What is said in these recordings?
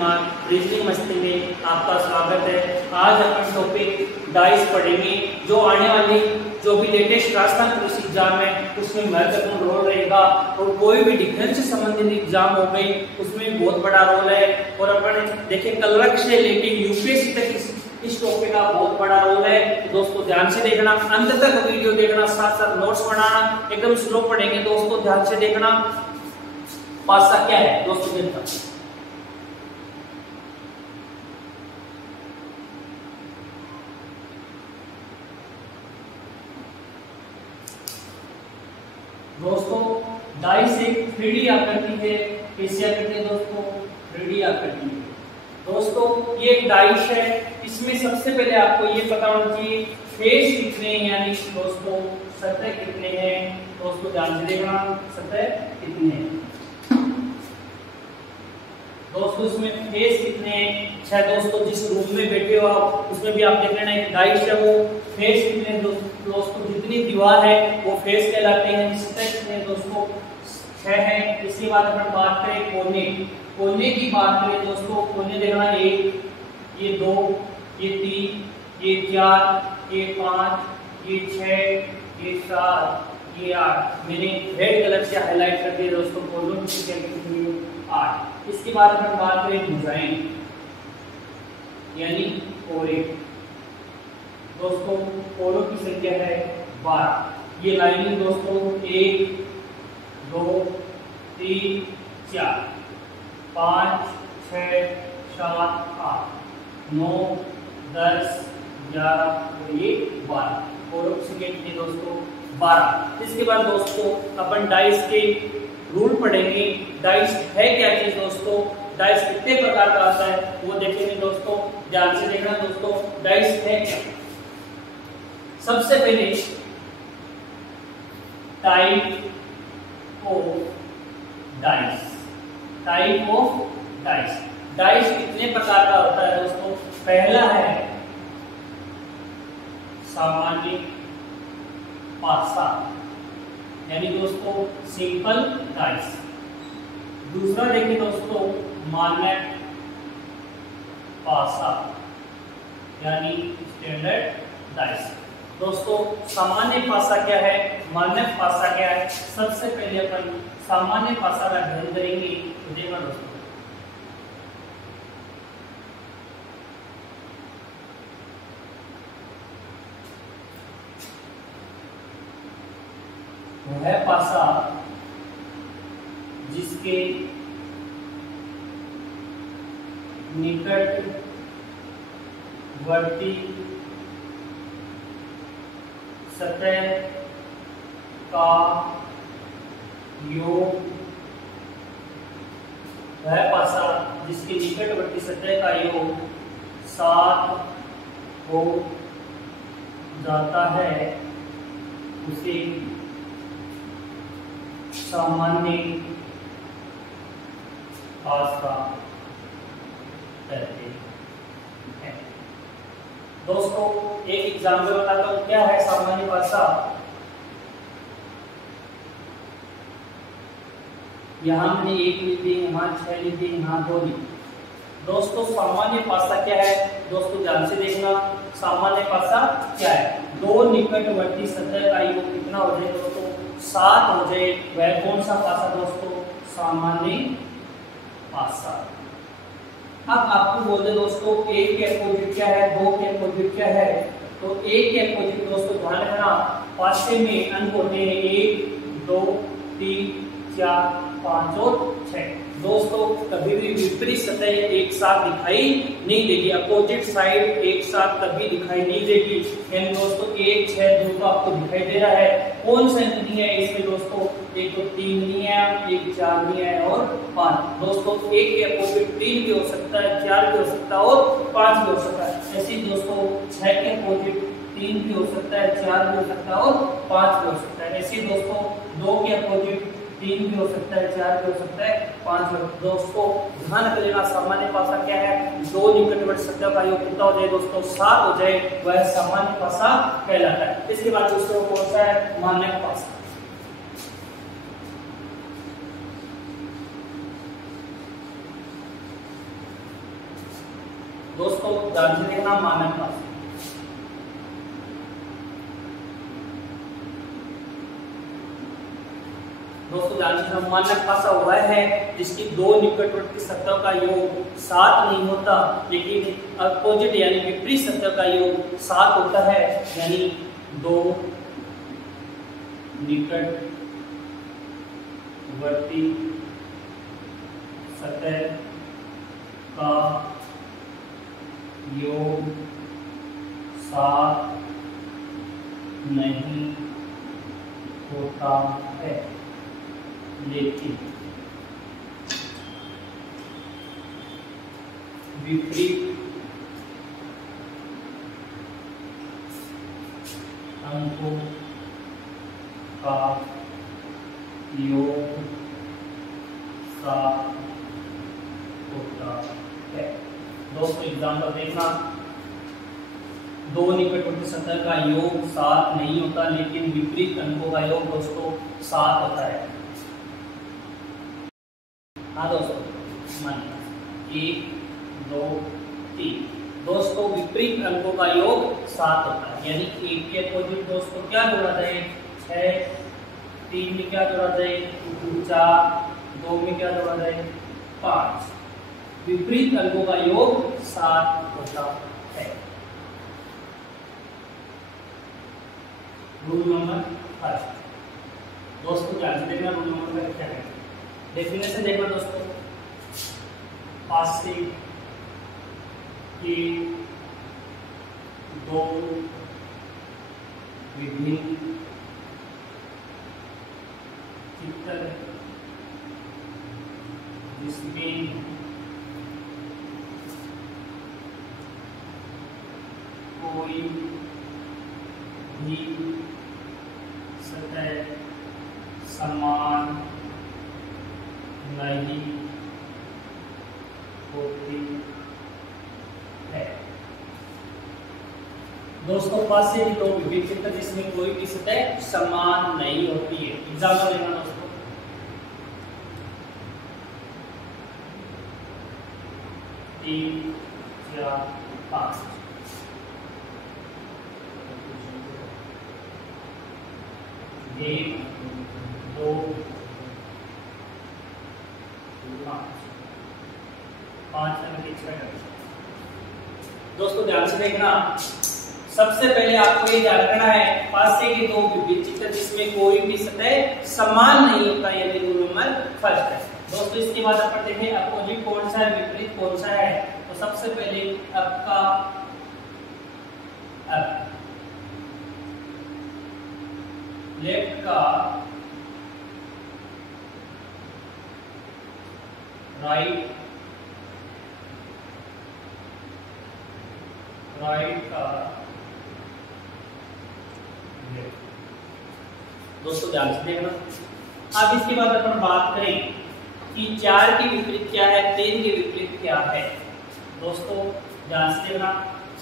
Mark reasoning मस्ती में आपका स्वागत है। आज अपन टॉपिक डाइस पढ़ेंगे, जो आने वाली जो भी लेटेस्ट राजस्थान पुलिस एग्जाम है उसमें महत्वपूर्ण रोल रहेगा, और कोई भी डिफेंस से संबंधित एग्जाम हो गई उसमें बहुत बड़ा रोल है। और अपन देखिए क्लर्क से लेके यूपीएससी तक इस टॉपिक का बहुत बड़ा रोल है। तो दोस्तों ध्यान से देखना, अंत तक वीडियो देखना, साथ साथ नोट्स बनाना, एकदम स्लो पढ़ेंगे दोस्तों, ध्यान से देखना। पासा क्या है दोस्तों देखना, दोस्तों डाइस एक 3D आकृति है। कैसी आकृति है दोस्तों? 3D आकृति है। दोस्तों ये एक डाइस है, इसमें सबसे पहले आपको ये पता होना चाहिए फेस कितने हैं, यानी दोस्तों सतह कितने हैं। दोस्तों ध्यान से देखना, सतह कितने हैं दोस्तों, इसमें फेस कितने हैं। अच्छा दोस्तों जिस रूम में बैठे हो आप उसमें भी आप देख लेना एक डाइस है, वो फेस कितने दोस्तों जितनी दीवार है वो फेस कहलाते हैं। सतह कितने दोस्तों 6 है। इसके बाद अपन बात करें कोने, कोने की बात करें दोस्तों, कोने देखना 1, ये 2, ये 3, ये 4, ये 5, ये 6, ये 7, ये 8। मैंने रेड कलर से हाईलाइट कर दिया दोस्तों कोनों की संख्या कितनी है 8। इसके बाद अपन बात करें भुजाएं, यानी कोरे, दोस्तों कोरों की संख्या है 12। ये लाइनिंग दोस्तों 1, 2, 3, 4, 5, 6, 7, 8, 9, 10, 11 और ये 12। कोरों की संख्या कितनी दोस्तों 12। इसके बाद दोस्तों अपन डाइस के रूल पढ़ेंगे। डाइस है क्या चीज दोस्तों, डाइस कितने प्रकार का आता है वो देखेंगे दोस्तों, ध्यान से देखना दोस्तों। डाइस है क्या, सबसे पहले type of dice. Type of dice, dice कितने प्रकार का होता है दोस्तों? पहला है सामान्य पासा, यानी दोस्तों सिंपल डाइस। दूसरा देखिए दोस्तों मानक पासा, यानी स्टैंडर्ड डाइस। दोस्तों सामान्य पासा क्या है, मानक पासा क्या है? सबसे पहले अपन सामान्य पासा का अध्ययन करेंगे। तो देखना दोस्तों, वह पासा जिसके निकटवर्ती सतह का योग, वह पासा जिसके निकटवर्ती सतह का योग 7 हो जाता है उसे सामान्य पासा कहते हैं। दोस्तों एक एग्जाम्पल बताता हूं, क्या है सामान्य पासा। यहां हमने 1 ली थी, यहाँ 6 ली थी, यहाँ 2 ली। दोस्तों सामान्य पासा क्या है दोस्तों, ध्यान से देखना। सामान्य पासा क्या है? दो निकटवर्ती सतह का योग कितना हो जाए दोस्तों? 7 हो जाए। वह कौन सा पासा दोस्तों? सामान्य पासा। अब आपको बोल दे दोस्तों 1 के अपोजिट क्या है, 2 के अपोजिट क्या है। तो 1 के अपोजिट दोस्तों ध्यान रखना, पासे में अंक होते हैं 1, 2, 3, 4, 5 और 6। दोस्तों कभी भी विपरीत सतह एक साथ दिखाई नहीं देगी, अपोजिट साइड एक साथ कभी दिखाई नहीं देगी। यानी दोस्तों 1, 6, 2 तो आपको दिखाई दे रहा है। कौन सा नहीं है इसमें दोस्तों? एक तो 3 नहीं है, एक 4 नहीं है और 5। दोस्तों 1 के अपोजिट 3 भी हो सकता है, 4 भी हो सकता है और 5 भी हो सकता है। ऐसे दोस्तों 6 के अपोजिट 3 भी हो सकता है, 4 भी हो सकता है और 5 भी हो सकता है। ऐसे दोस्तों 2 के अपोजिट 3 भी हो सकता है, 4 भी हो सकता है, 5 भी। दोस्तों ध्यान रख लेना सामान्य पासा क्या है, दो निकटवर्ती सतह का योग कितना हो जाए दोस्तों? 7 हो जाए, वह सामान्य पासा कहलाता है। इसके बाद दूसरा कौन सा है? मानक पासा। दोस्तों ध्यान से देखना मानक पासा। दोस्तों ध्यान से मानक पासा वह है जिसकी दो निकटवर्ती सतहों का योग 7 नहीं होता, लेकिन अपोजिट यानी विपरीत सतह का योग 7 होता है, यानी दो निकटवर्ती सतह का योग 7 नहीं होता है, लेकिन विपरीत अंकों का योग 7 होता है। दोस्तों एग्जाम्पल देखना, दो निकटवर्ती सतह का योग 7 नहीं होता, लेकिन विपरीत अंकों का योग दोस्तों 7 होता है। हाँ दोस्तों, मानिए 1 2 3। दोस्तों विपरीत अंकों का योग 7 होता है, यानी 1 के अपोजिट दोस्तों क्या जोड़ा जाए 6, 3 में क्या जोड़ा जाए 4, 2 में क्या जोड़ा जाए 5। विपरीत अंकों का योग 7 होता है। रूल नंबर फर्स्ट, दोस्तों ध्यान से देखना रूल नंबर क्या है। डेफिनेशन देखना दोस्तों, पासे के दो विभिन्न चित्र जिसमें कोई भी सतह समान नहीं होती है। दोस्तों पासे की दो विभिन्न चित्र जिसमें कोई भी सतह समान नहीं होती है। एग्जाम्पल लेना दोस्तों, तीन 4 5। एक 2 5 दोस्तों ध्यान से देखना, सबसे पहले आपको ये ध्यान रखना है पासे के दो विभिन्न चित्र जिसमें कोई भी सतह समान नहीं होता, यानी रूल नंबर फर्स्ट है। दोस्तों इसके बाद अपन देखें अपोजिट कौन सा है, विपरीत कौन सा है। तो सबसे पहले आपका लेफ्ट का राइट का लेफ्ट। दोस्तों ध्यान से देखना। अब इसके बाद अपन बात करें कि 4 के विपरीत क्या है, 3 के विपरीत क्या है। दोस्तों ध्यान से देखना,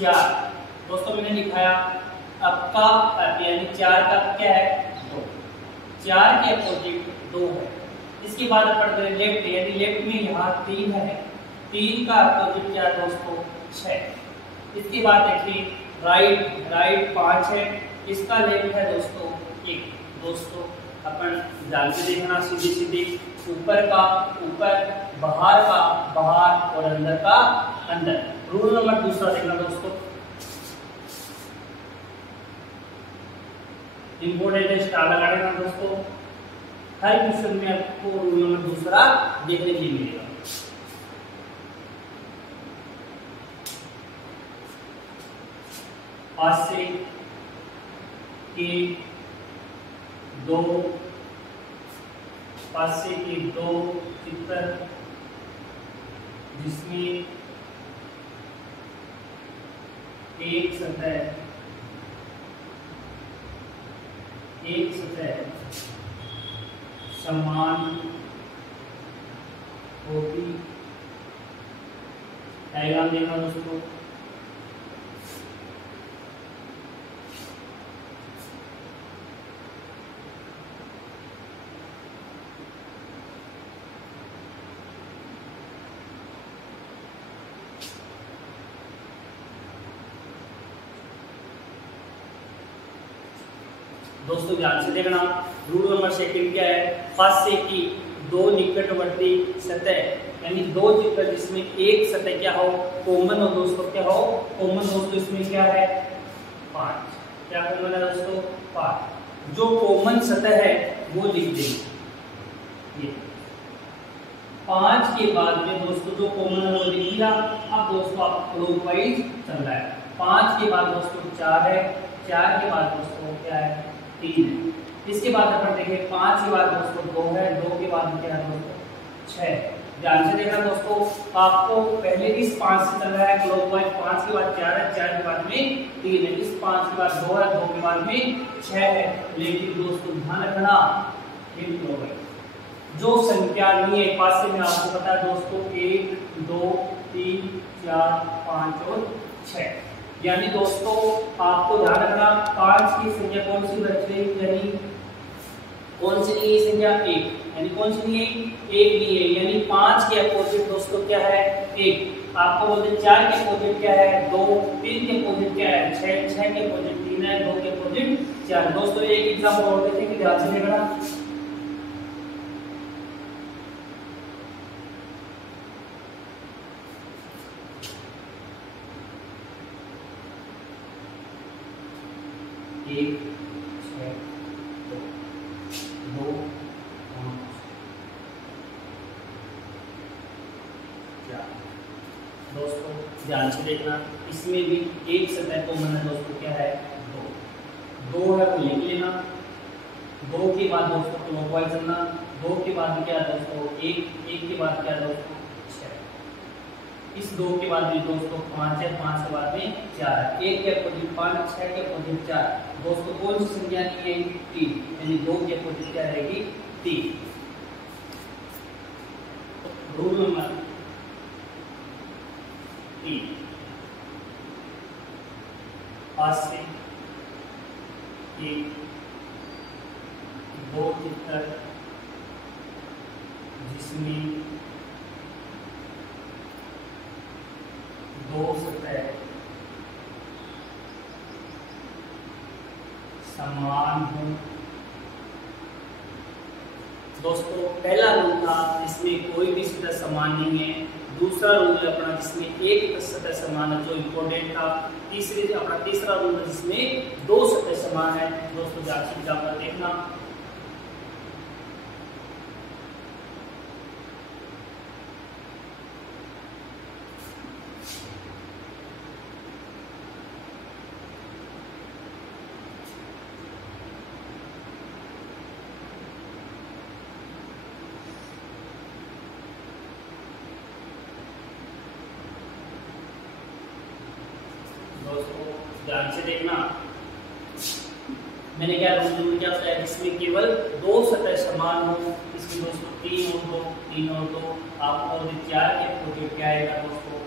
4 दोस्तों मैंने लिखाया आपका यानी 4 का क्या है 2, 4 के अपोजिट 2 है। इसके बाद अपन लेफ्ट, यानी लेफ्ट में यहाँ 3 है, 3 का अपोजिट क्या है दोस्तों 6। इसके बाद देखिए राइट 5 है, इसका लेफ्ट है दोस्तों 1। दोस्तों अपन ध्यान से देखना, सीधे ऊपर का ऊपर, बाहर का बाहर और अंदर का अंदर। रूल नंबर दूसरा देखना दोस्तों, इंपोर्टेंट है, स्टार लगा देना दोस्तों। हर क्वेश्चन में आपको रूल नंबर दूसरा देखने के लिए मिलेगा। पासे के दो चित्र जिसमें एक सतह समान होती। डायग्राम देखना दोस्तों, दोस्तों ध्यान से देखना, रूल नंबर सेकंड क्या है, पासे की दो निकटवर्ती सतह, यानी दो चित्र जिसमें एक सतह क्या हो कॉमन हो दोस्तों, क्या हो कॉमन दोस्तों, इसमें क्या है 5, क्या कॉमन है दोस्तों 5। जो कॉमन सतह है वो लिख देंगे, ये 5 के बाद में दोस्तों जो कॉमन है वो लिख दिया। अब दोस्तों आप क्लॉकवाइज चल रहा है, 5 के बाद दोस्तों 4 है, 4 के बाद दोस्तों क्या है 3 है, इसके बाद अपन देखें 5 के बाद दोस्तों 2 है, 2 के बाद क्या है दोस्तों 6। ध्यान से देखना दोस्तों, आपको पहले इस 5 से चल रहा है क्लॉकवाइज, 5 के बाद 4 है, 4 के बाद में 3 है, इस 5 के बाद 2 है, 2 के बाद में 6 है। लेकिन दोस्तों ध्यान रखना जो संख्या नहीं है पास में आपको पता है दोस्तों 1 2 3 4 5 और 6, यानी दोस्तों आपको ध्यान रखना 5 की संख्या कौन सी बच रही, यानी कौन सी नहीं है संख्या 1, यानी कौन सी नहीं है 1 नहीं है, यानी 5 के अपोजिट दोस्तों क्या है 1। आपको बोलते हैं 4 के अपोजिट क्या है 2, 3 के अपोजिट क्या है 6, 6 के अपोजिट 3 है, 2 के अपोजिट 4। दोस्तों एक एग्जांपल और देखें कि ध्यान से देखना, एक 6 2 5 4। दोस्तों ध्यान से देखना, इसमें भी एक सतह कॉमन है दोस्तों क्या है 2 है वो लिख लेना, 2 के बाद दोस्तों क्लॉकवाइज चलना, 2 के बाद क्या है दोस्तों 1 के बाद क्या है दोस्तों 6, इस 2 के बाद में दोस्तों 5 है, 5 के बाद में 4 है, 1 के अपोजिट 5, 6 के अपोजिट 4। दोस्तों कौन सी संख्या नहीं है 3, यानी 2 के अपोजिट क्या रहेगी 3। रूल नंबर 3, पास से एक दो चित्र जिसमें दो सतह समान हो। दोस्तों पहला रूल था जिसमें कोई भी सतह समान नहीं है, दूसरा रूल है अपना जिसमें एक सतह समान है जो इम्पोर्टेंट था, अपना तीसरा रूल है जिसमें दो सतह समान है। दोस्तों ध्यान से एग्जाम्पल देखना, ध्यान से देखना, मैंने क्या रूल क्या बताया जिसमें केवल दो सतह समान हो, इसमें दोस्तों 3 और 2 3 और 2, आपको 4 के अपोजिट क्या आएगा दोस्तों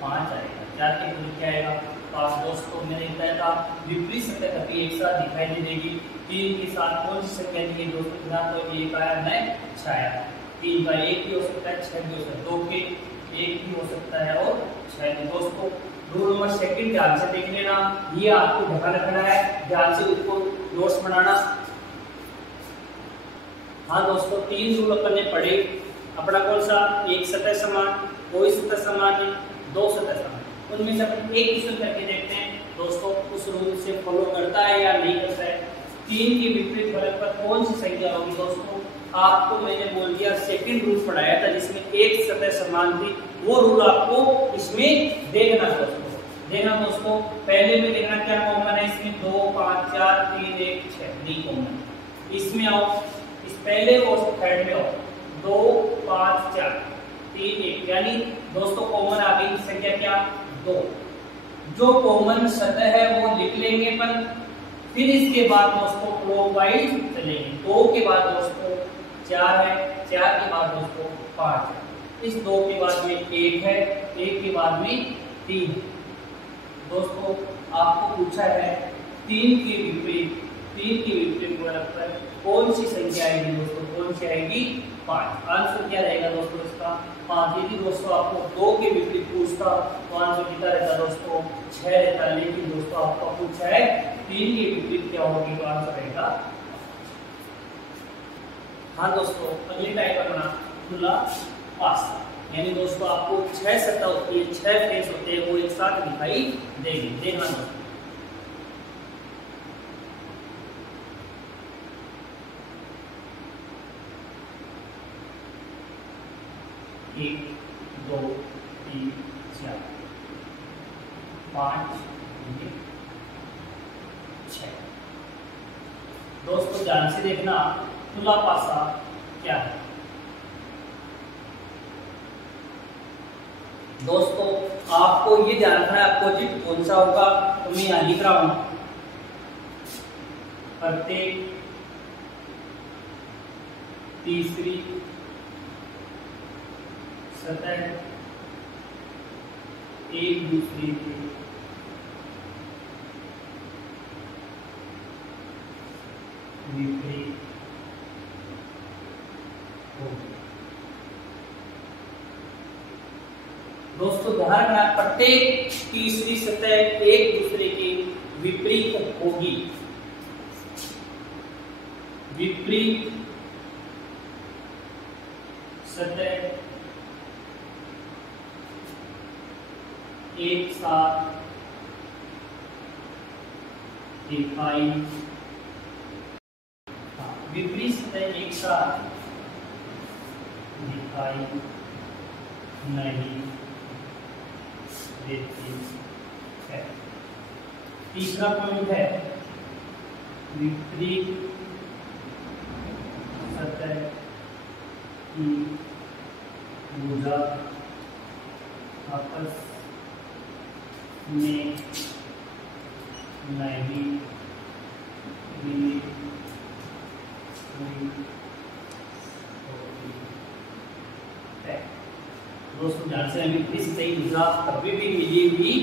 5 आएगा, 4 के अपोजिट क्या आएगा 5। दोस्तों मैंने बताया था विपरीत सतह कभी एक साथ दिखाई नहीं देगी, 3 के साथ कौन सी संख्या दी है दोस्तों के साथ, तो 1 आया नहीं 6 आया, 3 का 1 भी हो सकता है 6 भी हो सकता है, 2 के 1 भी हो सकता है और 6 भी। दोस्तों रूल नंबर सेकंड ध्यान से देख लेना, ये आपको ध्यान रखना है, ध्यान से उसको नोट्स बनाना। हाँ दोस्तों 3 रूल अपन ने पढ़े, अपना कौन सा, एक सतह समान, कोई सतह समान नहीं, दो सतह समान, उनमें से अपन एक क्वेश्चन करके देखते हैं दोस्तों उस रूल से फॉलो करता है या नहीं करता है। 3 के विपरीत फलक पर कौन सी संख्या होगी दोस्तों, आपको मैंने बोल दिया सेकंड रूल पढ़ाया था जिसमें एक सतह समान थी, वो रूल आपको इसमें देखना दोस्तों। देखना दोस्तों पहले में देखना क्या कॉमन है, इसमें 2 5 4 3 1 6 नहीं कॉमन, इसमें आओ, इस पहले और थर्ड में आओ, 2 5 4 3 1, यानी दोस्तों कॉमन आ गई संख्या क्या 2। जो कॉमन सतह है वो लिख लेंगे अपन, फिर इसके बाद दोस्तों क्लॉकवाइज चलेंगे, 2 के बाद दोस्तों 4 है, 4 के बाद दोस्तों 5 है, इस 2 के बाद में 1 है, 1 के बाद में 3। दोस्तों आपको पूछा है 3 के विपरीत 3 के विपरीत गुणक पर कौन सी संख्या आएगी दोस्तों? कौन सी आएगी? 5। आंसर क्या रहेगा दोस्तों इसका? 5। यदि दोस्तों आपको 2 के विपरीत पूछता तो आंसर कितना रहता दोस्तों? 6 रहता। लेकिन दोस्तों आपको पूछा है 3 के विपरीत क्या होगी, तो आंसर रहेगा। हाँ दोस्तों, अगली टाइप अपना खुला पासा, यानी दोस्तों आपको 6 सतह होती है, 6 फेस होते हैं, वो एक साथ दिखाई देंगे। देखना दोस्तों, 1 2 3 4 5 6। दोस्तों ध्यान से देखना, खुला पासा क्या है। दोस्तों आपको ये जानना है अपोजिट कौन सा होगा, तो मैं यहां लिख रहा हूं, प्रत्येक तीसरी सतह एक दूसरे के विपरीत होगी। दोस्तों ध्यान रखना, प्रत्येक तीसरी सतह एक दूसरे के विपरीत होगी। विपरीत सतह एक साथ दिखाई, विपरीत सतह एक साथ दिखाई नहीं देती है। तीसरा पॉइंट है, विपरीत सतह की भुजा आपस में नहीं मिली हुई होती है। दोस्तों ध्यान से, विपरीत सतह की भुजा कभी भी मिली हुई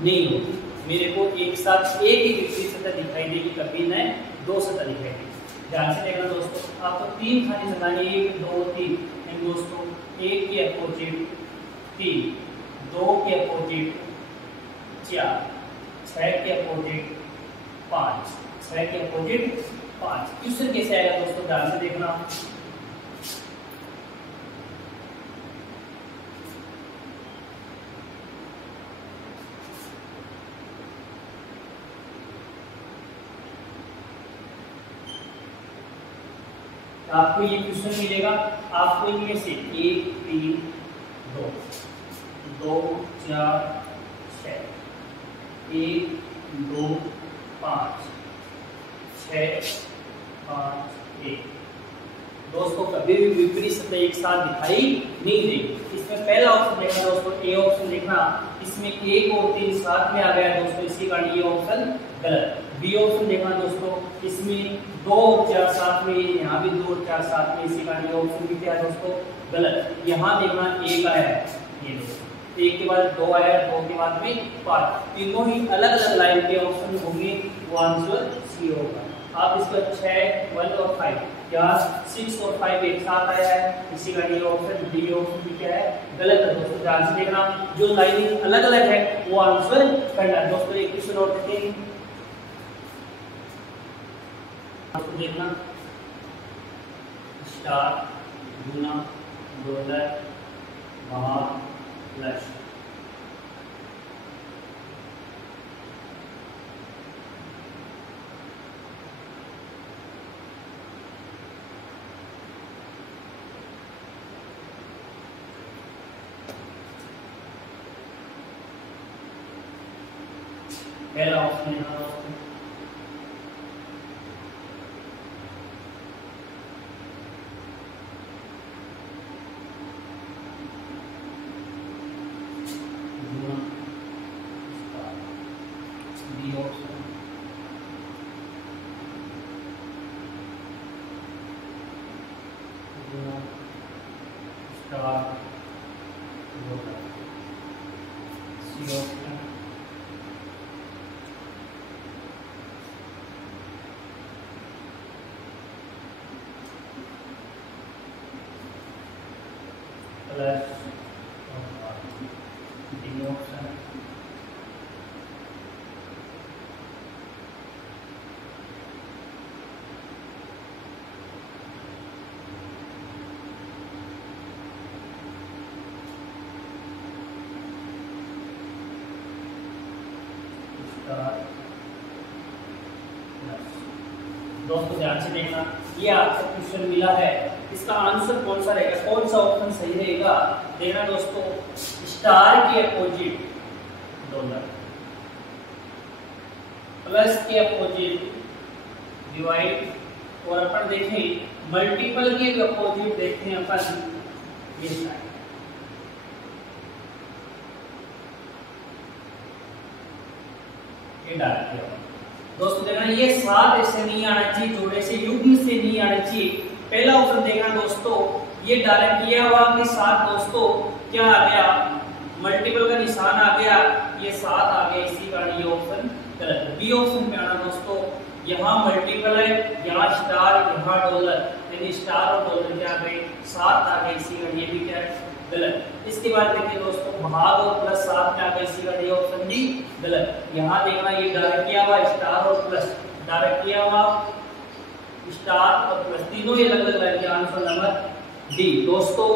नहीं होती। मेरे को एक साथ एक ही विपरीत सतह दिखाई देगी, कभी न 2 सतह दिखाई देगी। ध्यान से देखना दोस्तों, आपको 3 खाने लगानी, 1 2 3। दोस्तों 1 के अपोजिट 3, 2 के अपोजिट 4, 6 के अपोजिट 5, 6 के अपोजिट 5। क्वेश्चन कैसे आएगा दोस्तों? ध्यान से देखना, आपको ये क्वेश्चन मिलेगा। आपको इनमें से 1 3 2 2 4 6 1 2 5 6 5 1। दोस्तों कभी भी विपरीत सतह एक साथ दिखाई नहीं देगी। इसमें पहला ऑप्शन देखना दोस्तों, ए ऑप्शन देखना, इसमें 1 और 3 साथ में आ गया है दोस्तों, इसी कारण ये ऑप्शन गलत। बी ऑप्शन देखना दोस्तों, इसमें 2 और 4 साथ में, यहाँ भी 2 और 4 साथ में, इसी कारण ये ऑप्शन भी क्या है दोस्तों? गलत। यहाँ देखना 1 आया है, ये दोस्तों 1 के बाद 2 आया है, 2 के बाद में 5। तीनों ही अलग अलग लाइन के ऑप्शन होंगे, वो आंसर सी होगा। आप इसका 6 1 और 5, यहाँ 6 और 5 एक साथ आया है, इसी का ये ऑप्शन डी ऑप्शन भी क्या है? गलत है दोस्तों। ध्यान से देखना, जो लाइनिंग अलग अलग है वो आंसर करना है। दोस्तों एक क्वेश्चन और देते हैं, आपको देखना, स्टार गुना डॉलर भाग प्लस। पहला ऑप्शन है दोस्तों, B option star, C option B option. दोस्तों ध्यान से देखना, ये आपको क्वेश्चन मिला है, इसका आंसर कौन सा रहेगा, कौन सा ऑप्शन सही रहेगा। देखना दोस्तों, स्टार के अपोजिट डॉलर, प्लस के अपोजिट डिवाइड, और अपन देखें मल्टीपल के अपोजिट देखते हैं अपन ये साइड। ये डाल दिया दोस्तों। देखना ये साथ ऐसे नहीं आना चाहिए, जोड़े से युग्म से नहीं आना चाहिए। पहला ऑप्शन देखना दोस्तों, ये डायरेक्ट किया हुआ के साथ दोस्तों क्या आ गया, मल्टीपल का निशान आ गया, ये साथ आ गया, इसी कारण ये ऑप्शन गलत है। बी ऑप्शन पे आना दोस्तों, यहाँ मल्टीपल है, यहाँ स्टार, यहाँ डॉलर, यानी स्टार और डॉलर क्या आ गए, साथ आ गए, इसी कारण ये भी क्या है गलत। इसके बाद देखिए दोस्तों, भाग और प्लस साथ में आ गए, इसी कारण ये ऑप्शन भी गलत। यहाँ देखना, ये डायरेक्ट किया हुआ स्टार और प्लस, डायरेक्ट किया हुआ स्टार और प्लस, तीनों ये अलग अलग लाइन, आंसर नंबर डी। दोस्तों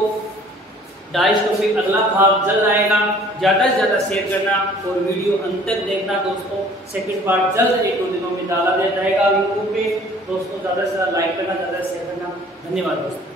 डाइस टॉपिक अगला भाग जल्द आएगा, ज्यादा से ज्यादा शेयर करना और वीडियो अंत तक देखना दोस्तों। सेकंड पार्ट जल्द 1-2 दिनों में डाला दिया जाएगा यूट्यूब पे। दोस्तों ज्यादा से ज्यादा लाइक करना, ज्यादा शेयर करना। धन्यवाद दोस्तों।